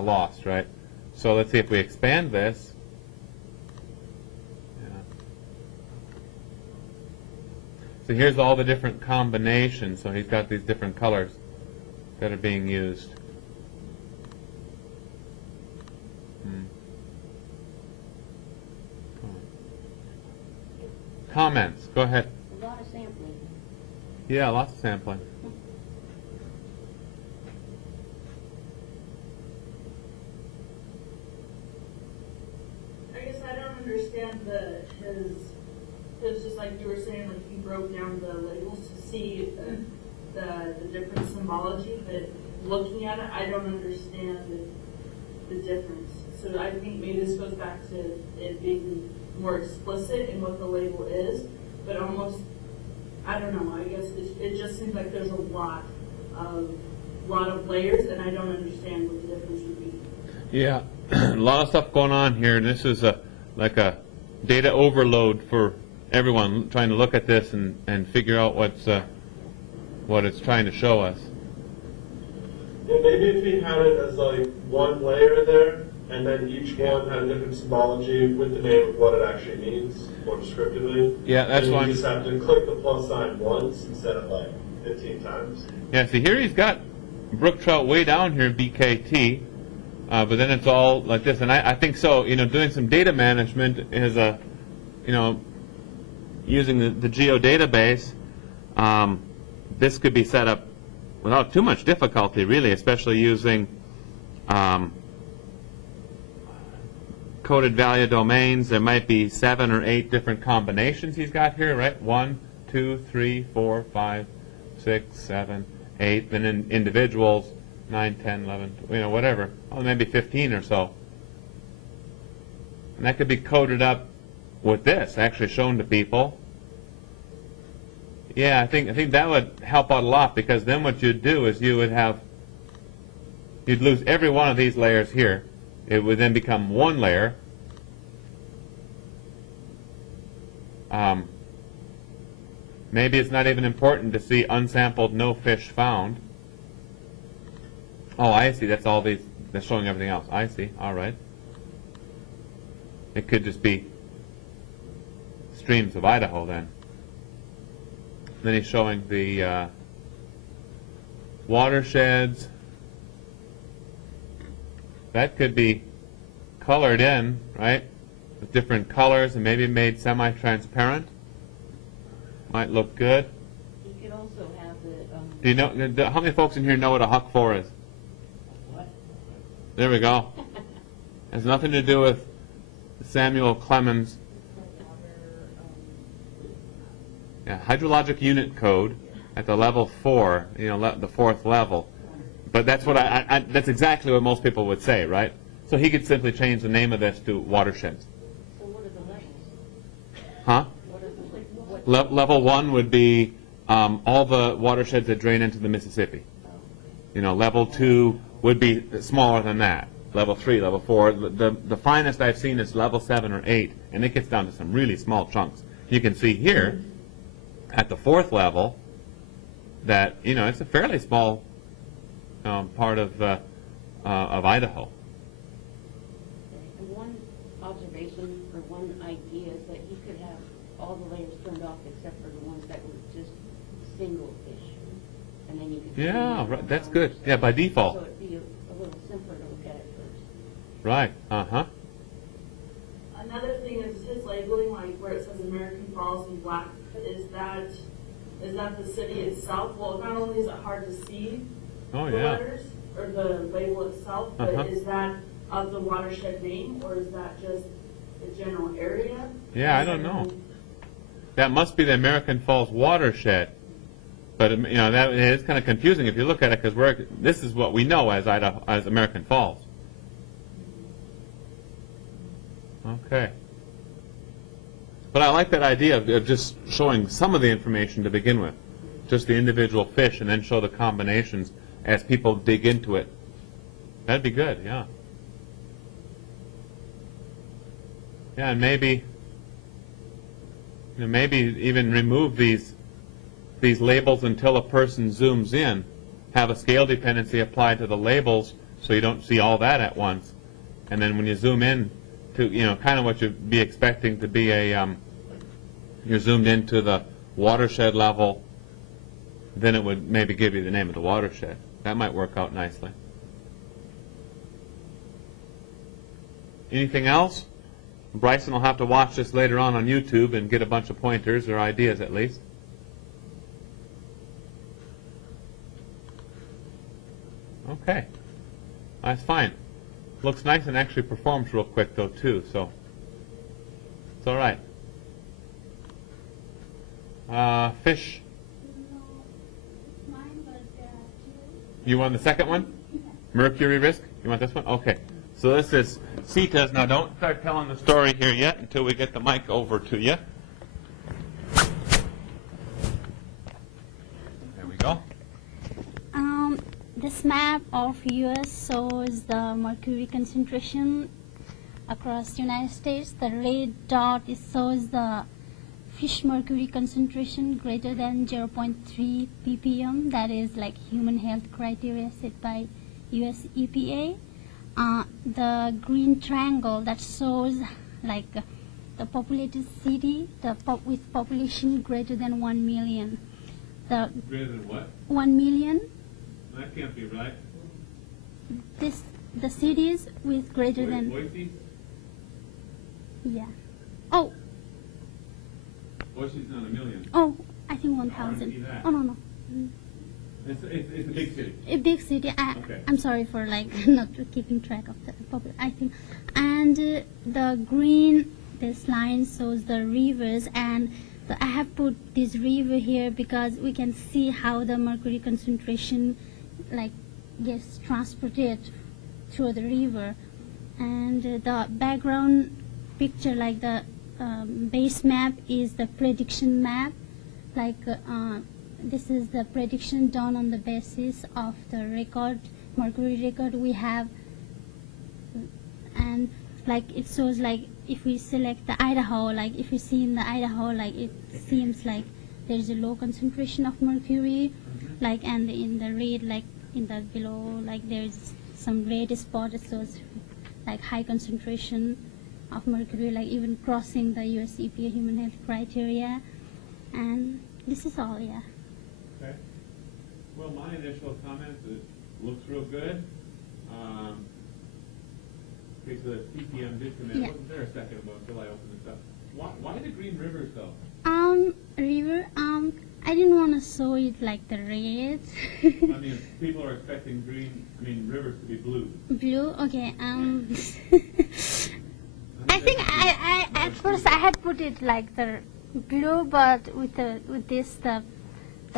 now lost, right? So let's see if we expand this. Yeah. So here's all the different combinations. So he's got these different colors that are being used. Comments? Go ahead. A lot of sampling. Yeah, lots of sampling. I guess I don't understand his just like you were saying, like he broke down the labels to see the different symbology, but looking at it, I don't understand the difference. So I think maybe this goes back to it being more explicit in what the label is, but almost, I don't know, I guess it just seems like there's a lot of layers, and I don't understand what the difference would be. Yeah, a lot of stuff going on here, and this is like a data overload for everyone trying to look at this and figure out what it's trying to show us. Yeah, maybe if he had it as like one layer there, and then each one had a different symbology with the name of what it actually means, more descriptively. Yeah, that's why you just have to click the plus sign once instead of like 15 times. Yeah, see here he's got brook trout way down here, BKT, but then it's all like this. And I think so, doing some data management is using the geodatabase, this could be set up without too much difficulty, really, especially using coded value domains. There might be 7 or 8 different combinations he's got here, right? 1, 2, 3, 4, 5, 6, 7, 8. Then in individuals, 9, 10, 11, whatever. Oh, maybe 15 or so. And that could be coded up with this, actually shown to people. Yeah, I think that would help out a lot, because then what you'd do is you'd lose every one of these layers here. It would then become one layer. Maybe it's not even important to see unsampled, no fish found. Oh, I see. That's all these. That's showing everything else. I see. All right. It could just be streams of Idaho then. Then he's showing the watersheds. That could be colored in, right, with different colors and maybe made semi-transparent. Might look good. You could also have the... Do you know, how many folks in here know what a Huck 4 is? What? There we go. Has nothing to do with Samuel Clemens. Yeah, hydrologic unit code at the level 4, the 4th level. But that's what that's exactly what most people would say, right? So he could simply change the name of this to watersheds. So what are the levels? Huh? What are the, what? Level 1 would be all the watersheds that drain into the Mississippi. Level 2 would be smaller than that. Level 3, level 4. The finest I've seen is level 7 or 8, and it gets down to some really small chunks. You can see here at the 4th level that it's a fairly small part of Idaho. And one observation or one idea is that he could have all the layers turned off except for the ones that were just single fish, and then you could. Yeah, right. That's good. Yeah, by default. So it'd be a little simpler to look at it first. Right. Uh-huh. Another thing is his labeling, like where it says American Falls in black. Is that the city itself? Well, not only is it hard to see the letters or the label itself, but is that of the watershed name, or is that just the general area? Yeah, I don't know. That must be the American Falls watershed. But that is kind of confusing if you look at it, because this is what we know as Idaho, as American Falls. Okay. But I like that idea of just showing some of the information to begin with, just the individual fish, and then show the combinations as people dig into it. That'd be good, yeah. Yeah, and maybe even remove these labels until a person zooms in. Have a scale dependency applied to the labels so you don't see all that at once. And then when you zoom in to, kind of what you'd be expecting to be you're zoomed into the watershed level, then it would maybe give you the name of the watershed. That might work out nicely. Anything else? Bryson will have to watch this later on YouTube and get a bunch of pointers or ideas at least. Okay, that's fine. Looks nice and actually performs real quick though too, so it's all right. Fish. You want the second one? Mercury risk? You want this one? Okay. So this is CETAs. Now don't start telling the story here yet until we get the mic over to you. There we go. This map of US shows the mercury concentration across the United States. The red dot shows the fish mercury concentration greater than 0.3 ppm. That is like human health criteria set by US EPA. The green triangle that shows like the populated city, with population greater than 1 million. The Greater than what? 1 million. That can't be right. The cities with greater than, Boise? yeah. Oh, Boise's not a million. oh, I think I wanna see 1,000. that. Oh, no. It's a big city. A big city. Okay. I'm sorry for like not keeping track of the I think. And the green, this line shows the rivers, and I have put this river here because we can see how the mercury concentration like gets transported through the river. And the background picture, like the base map, is the prediction map. Like this is the prediction done on the basis of the mercury record we have. And like it shows, like if we select the Idaho, like if you see in the Idaho, like it seems like there's a low concentration of mercury, like, and in the red, like in the below, like there's some red spot that shows like high concentration of mercury, like even crossing the US EPA human health criteria. And this is all, yeah. Okay. Well, my initial comments is looks real good. Okay, so the TPM did come in. Yeah. I wasn't there a second ago until I opened this up. Why the green rivers though? River, I didn't want to show it like the red. I mean, people are expecting rivers to be blue. Blue, okay, I think I at first I had put it like the blue, but with the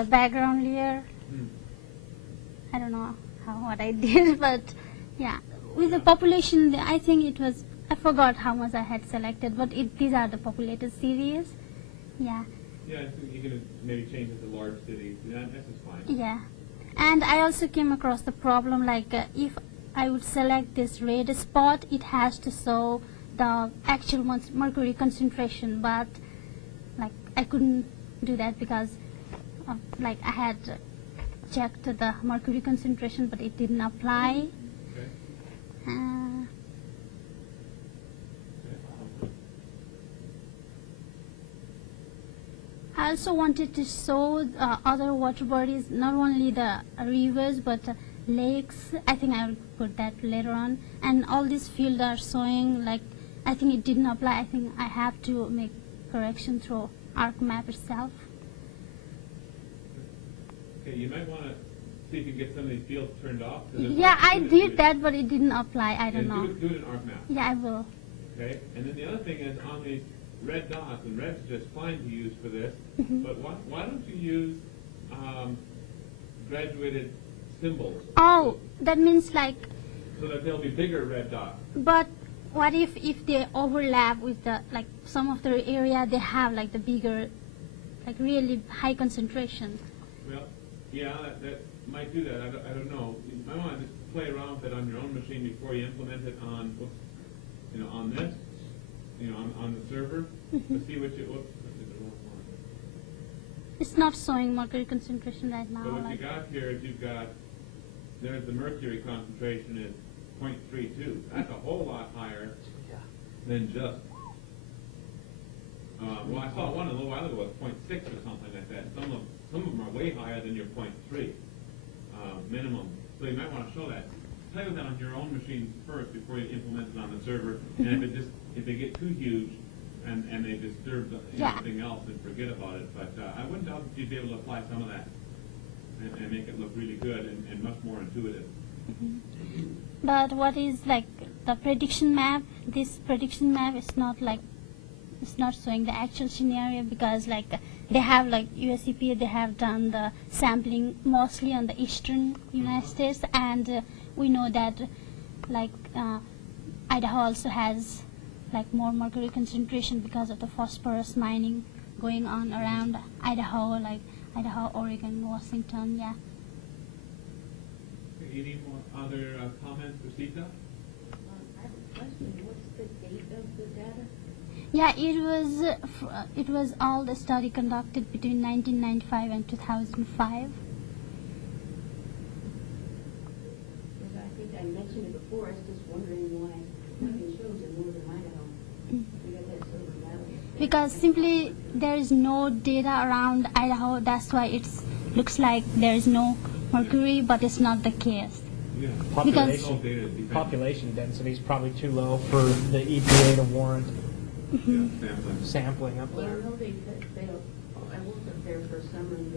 background layer, I don't know what I did, but yeah, with the population, I think it was, I forgot how much I had selected, but these are the populated cities, yeah. Yeah, I think you can maybe change it to large cities. Yeah, that's just fine. Yeah, and I also came across the problem, like if I would select this red spot, it has to show the actual mercury concentration, but like I couldn't do that because like I had checked the mercury concentration, but it didn't apply. Okay. I also wanted to show other water bodies, not only the rivers, but lakes. I think I will put that later on. And all these fields are showing, like, I think it didn't apply. I think I have to make correction through ArcMap itself. Okay, you might want to see if you can get some of these fields turned off. Yeah, I did that, but it didn't apply. I don't know. Do it in ArcMap. Yeah, I will. Okay, and then the other thing is on these red dots, and red's just fine to use for this, but why don't you use graduated symbols? Oh, that means like, So that there'll be bigger red dots. but what if they overlap with the, like some of the area they have like the bigger, like really high concentration? Well, yeah, that might do that. I don't know. You might want to just play around with it on your own machine before you implement it on, on this, on the server, to see what you. Whoops, I did the wrong one. It's not showing mercury concentration right now. So what you Like, got here is you've got there's the mercury concentration is 0.32. That's a whole lot higher than just. Well, I saw one a little while ago was 0.6 or something like that. Some of them are way higher than your 0.3 minimum. So you might want to show that. Play with that on your own machine first before you implement it on the server. And if they get too huge and they disturb everything else, then forget about it. But I wouldn't doubt that you'd be able to apply some of that and make it look really good and much more intuitive. But what is like the prediction map? This prediction map is not like, it's not showing the actual scenario, because like they have like USEPA, they have done the sampling mostly on the eastern United States, and we know that like Idaho also has like more mercury concentration because of the phosphorus mining going on around Idaho, like Idaho, Oregon, Washington, yeah. Any more other comments for Sita? I have a question. What's the date of the data? Yeah, it was all the study conducted between 1995 and 2005. Because I think I mentioned it before. I was just wondering why nothing shows in northern Idaho. We got that Silver Valley. Because simply there is no data around Idaho, that's why it looks like there is no mercury, but it's not the case. Yeah. Population density is probably too low for the EPA to warrant sampling up Well, I there. know they I worked up there for a summer, and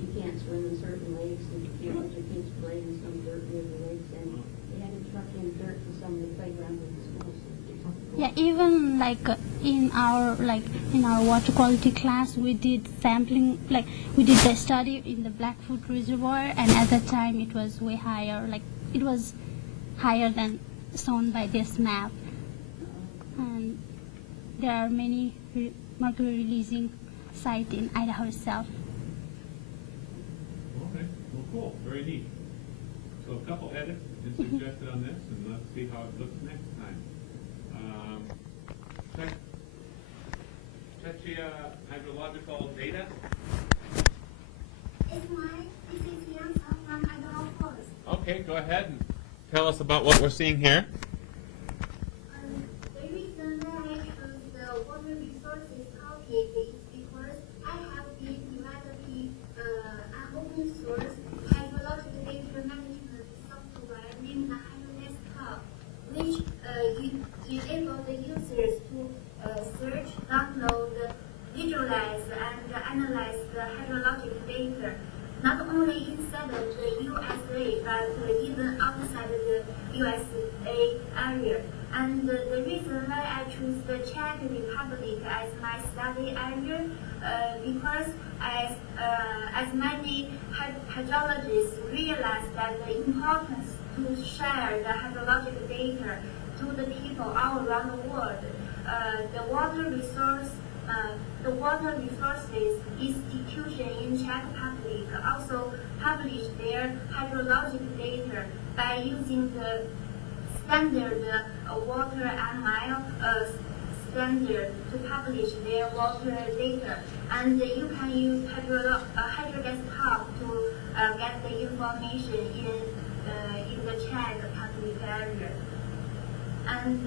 you can't swim in certain lakes, and you know, your kids play in some dirt near the lakes, and they had to truck in dirt to some of the playgrounds at the schools. Yeah, even like in our water quality class, we did sampling, like we did the study in the Blackfoot Reservoir, and at that time it was way higher, like it was higher than shown by this map. And there are many mercury releasing sites in Idaho itself. Okay, well, cool, very neat. So a couple edits have been suggested on this, and let's see how it looks next time. Czechia hydrological data. It's mine. This is Yang from Idaho Forest. Okay, go ahead and tell us about what we're seeing here. The reason that I chose the water resources topic is because I have been developing an open source hydrological data management software named HydroDesktop, which enable the users to search, download, visualize, and analyze the hydrologic data, not only inside of the USA, but even outside of the USA area. And the reason why I choose the Czech Republic as my study area, because as many hydrologists realize that the importance to share the hydrologic data to the people all around the world. The Water Resources Institution in Czech Republic also published their hydrologic data by using the standard water ML standard to publish their water data. And you can use HydroDesktop to get the information in the Czech Republic area. And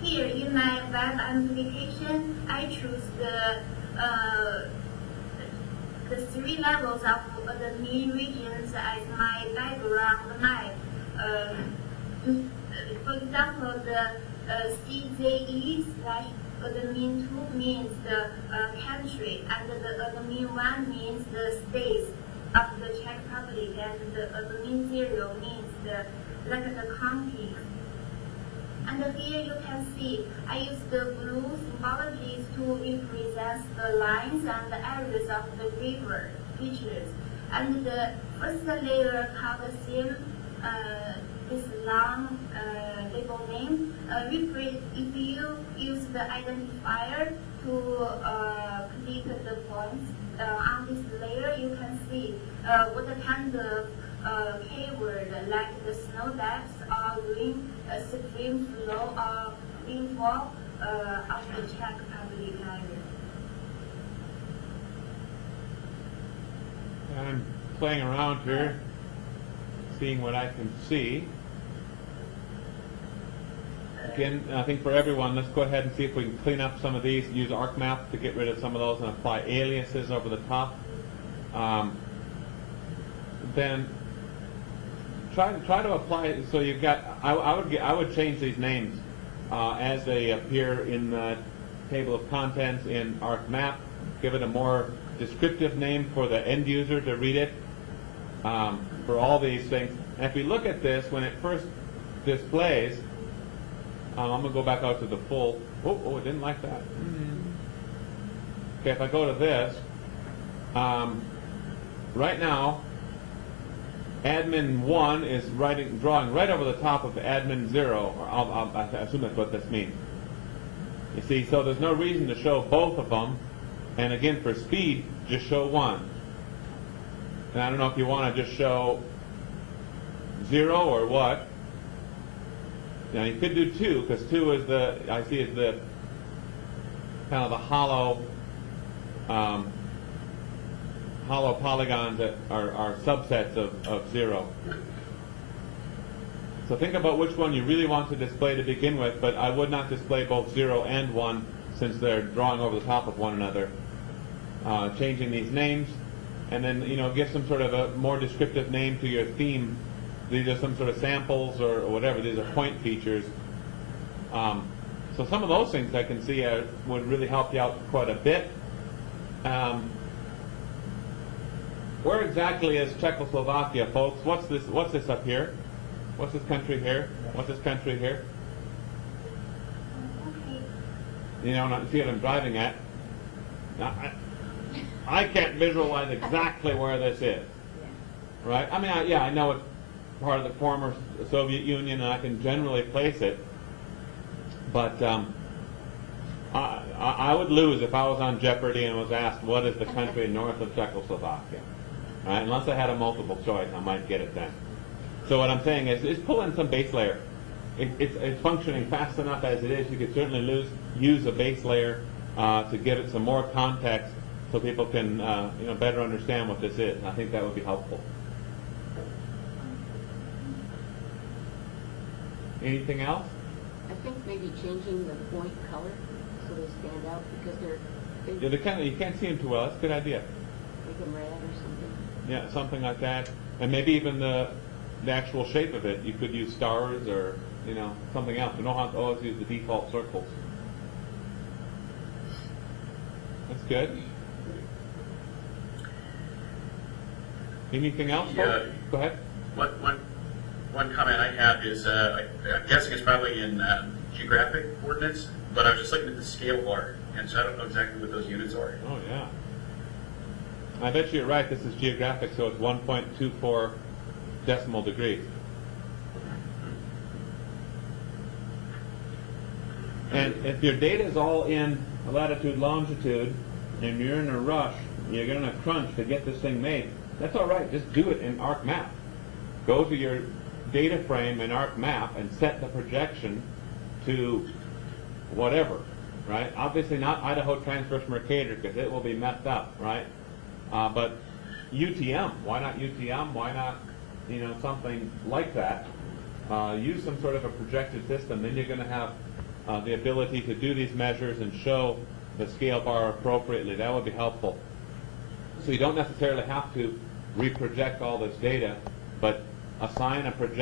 here in my web application, I choose the 3 levels of the mean regions as my background map. For example, the CZE slash the mean 2 means the country, and the mean 1 means the states of the Czech Republic, and the mean 0 means the county. And here you can see I use the blue symbologies to represent the lines and the areas of the river features. And the first layer called the sim, this long label name. If you use the identifier to click the points on this layer, you can see what kind of keyword like the snow depth or stream flow or rainfall of the Czech Republic area. I'm playing around here. seeing what I can see. Again, I think for everyone, let's go ahead and see if we can clean up some of these, use ArcMap to get rid of some of those and apply aliases over the top. Then try to apply, so you've got, I would change these names as they appear in the table of contents in ArcMap, give it a more descriptive name for the end user to read it, for all these things. And if we look at this, when it first displays, I'm going to go back out to the full, oh, it didn't like that. Okay, if I go to this, right now, admin 1 is drawing right over the top of admin 0, or I assume that's what this means. You see, so there's no reason to show both of them, and again, for speed, just show one. And I don't know if you want to just show 0 or what. Now you could do 2, because 2 is the, I see is the kind of the hollow polygons that are subsets of 0. So think about which one you really want to display to begin with, but I would not display both 0 and 1 since they're drawing over the top of one another. Changing these names, and then give some sort of a more descriptive name to your theme. These are some sort of samples or whatever. These are point features. So some of those things I can see would really help you out quite a bit. Where exactly is Czechoslovakia, folks? What's this up here? What's this country here? What's this country here? See what I'm driving at? Now, I can't visualize exactly where this is, right? I mean, I know it's part of the former Soviet Union, and I can generally place it, but I would lose if I was on Jeopardy and was asked what is the country north of Czechoslovakia, right? Unless I had a multiple choice, I might get it then. So what I'm saying is pull in some base layer. It's functioning fast enough as it is. You could certainly use a base layer to give it some more context so people can better understand what this is. And I think that would be helpful. Anything else? I think maybe changing the point color so they stand out because You can't see them too well. That's a good idea. make them red or something. Yeah, something like that. And maybe even the actual shape of it. You could use stars or something else. You don't have to always use the default circles. That's good. Anything else? Yeah. Go ahead. One comment I have is, I'm guessing it's probably in geographic coordinates, but I was just looking at the scale bar, and so I don't know exactly what those units are. Oh, yeah. I bet you're right. This is geographic, so it's 1.24 decimal degrees. And if your data is all in latitude, longitude, and you're in a rush, you're going to crunch to get this thing made, that's all right. Just do it in ArcMap. Go to your data frame in ArcMap and set the projection to whatever, right? Obviously not Idaho Transverse Mercator because it will be messed up, right? But UTM, why not UTM? Why not, something like that? Use some sort of a projected system. Then you're going to have the ability to do these measures and show the scale bar appropriately. That would be helpful. So you don't necessarily have to reproject all this data, but assign a projection